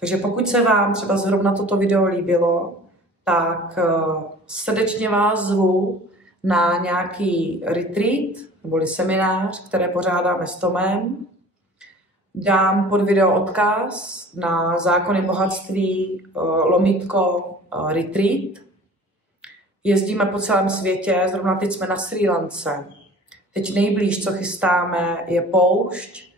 Takže pokud se vám třeba zrovna toto video líbilo, tak srdečně vás zvu na nějaký retreat, neboli seminář, které pořádáme s Tomem. Dám pod video odkaz na zákony bohatství / retreat. Jezdíme po celém světě, zrovna teď jsme na Srí Lance. Teď nejblíž, co chystáme, je poušť,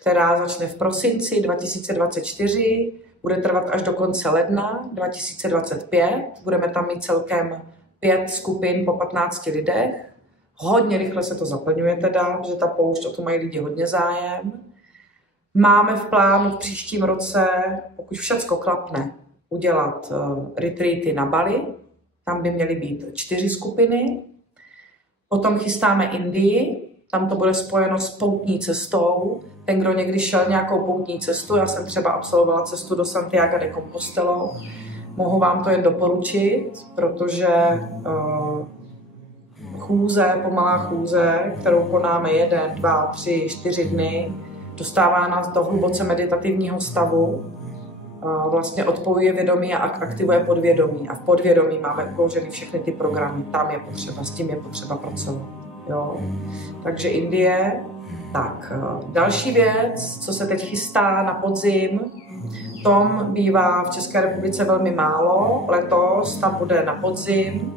která začne v prosinci 2024, bude trvat až do konce ledna 2025. Budeme tam mít celkem 5 skupin po 15 lidech. Hodně rychle se to zaplňuje teda, že ta poušť, o to mají lidi hodně zájem. Máme v plánu v příštím roce, pokud všecko klapne, udělat retreaty na Bali. Tam by měly být 4 skupiny. Potom chystáme Indii, tam to bude spojeno s poutní cestou. Ten, kdo někdy šel nějakou poutní cestu, já jsem třeba absolvovala cestu do Santiago de Compostela, mohu vám to jen doporučit, protože pomalá chůze, kterou konáme 1, 2, 3, 4 dny, dostává nás do hluboce meditativního stavu, vlastně odpojuje vědomí a aktivuje podvědomí. A v podvědomí máme uloženy všechny ty programy. Tam je potřeba, s tím je potřeba pracovat. Jo? Takže Indie. Tak, další věc, co se teď chystá na podzim, Tom bývá v České republice velmi málo. Letos tam bude na podzim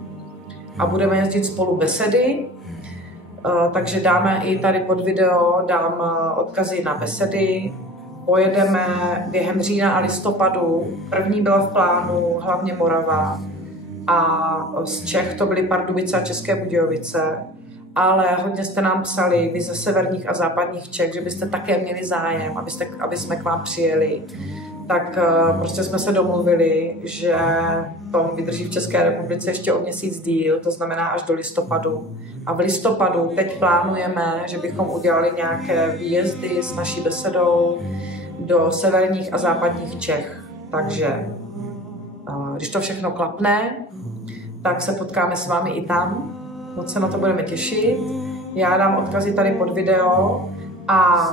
a budeme jezdit spolu besedy. Takže dáme i tady pod video, dám odkazy na besedy. Pojedeme během října a listopadu. První byla v plánu hlavně Morava a z Čech to byly Pardubice a České Budějovice. Ale hodně jste nám psali, vy ze severních a západních Čech, že byste také měli zájem, aby jsme k vám přijeli. Tak prostě jsme se domluvili, že Tom vydrží v České republice ještě o měsíc díl, to znamená až do listopadu. A v listopadu teď plánujeme, že bychom udělali nějaké výjezdy s naší besedou do severních a západních Čech. Takže když to všechno klapne, tak se potkáme s vámi i tam. Moc se na to budeme těšit. Já dám odkazy tady pod video a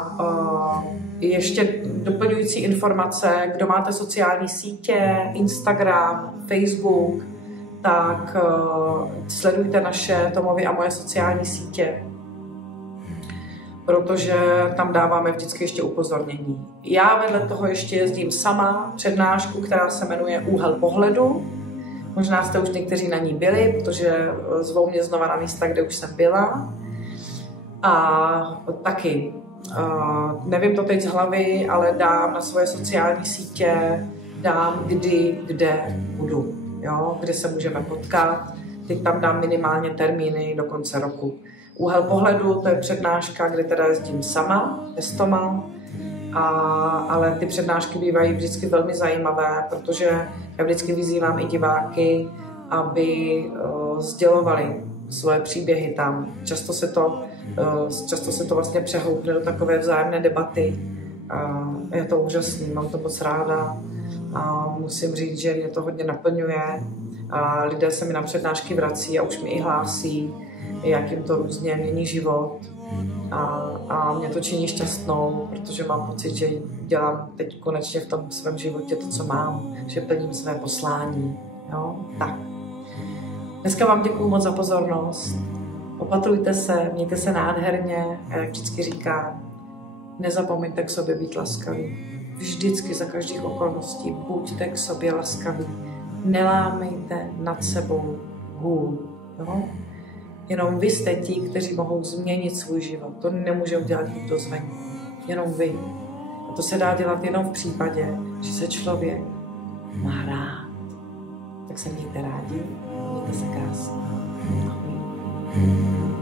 ještě doplňující informace, kdo máte sociální sítě, Instagram, Facebook, tak sledujte naše Tomovy a moje sociální sítě, protože tam dáváme vždycky ještě upozornění. Já vedle toho ještě jezdím sama přednášku, která se jmenuje Úhel pohledu. Možná jste už někteří na ní byli, protože zvou mě znova na místa, kde už jsem byla. A taky, nevím to teď z hlavy, ale dám na svoje sociální sítě, dám kde budu, jo? Kde se můžeme potkat. Teď tam dám minimálně termíny do konce roku. Úhel pohledu, to je přednáška, kde teda jezdím sama, bez Toma, ale ty přednášky bývají vždycky velmi zajímavé, protože já vždycky vyzývám i diváky, aby sdělovali svoje příběhy tam. Často se to vlastně přehoupne do takové vzájemné debaty. Je to úžasný, mám to moc ráda a musím říct, že mě to hodně naplňuje. Lidé se mi na přednášky vrací a už mi i hlásí, jak jim to různě mění život. A mě to činí šťastnou, protože mám pocit, že dělám teď konečně v tom svém životě to, co mám, že plním své poslání. Jo? Tak. Dneska vám děkuju moc za pozornost. Opatrujte se, mějte se nádherně a jak vždycky říkám, nezapomeňte k sobě být laskaví. Vždycky za každých okolností buďte k sobě laskaví. Nelámejte nad sebou hůl. Jo? Jenom vy jste ti, kteří mohou změnit svůj život. To nemůže udělat nikdo zvenku. Jenom vy. A to se dá dělat jenom v případě, že se člověk má rád. Tak se mějte rádi, mějte se krásně. Ahoj.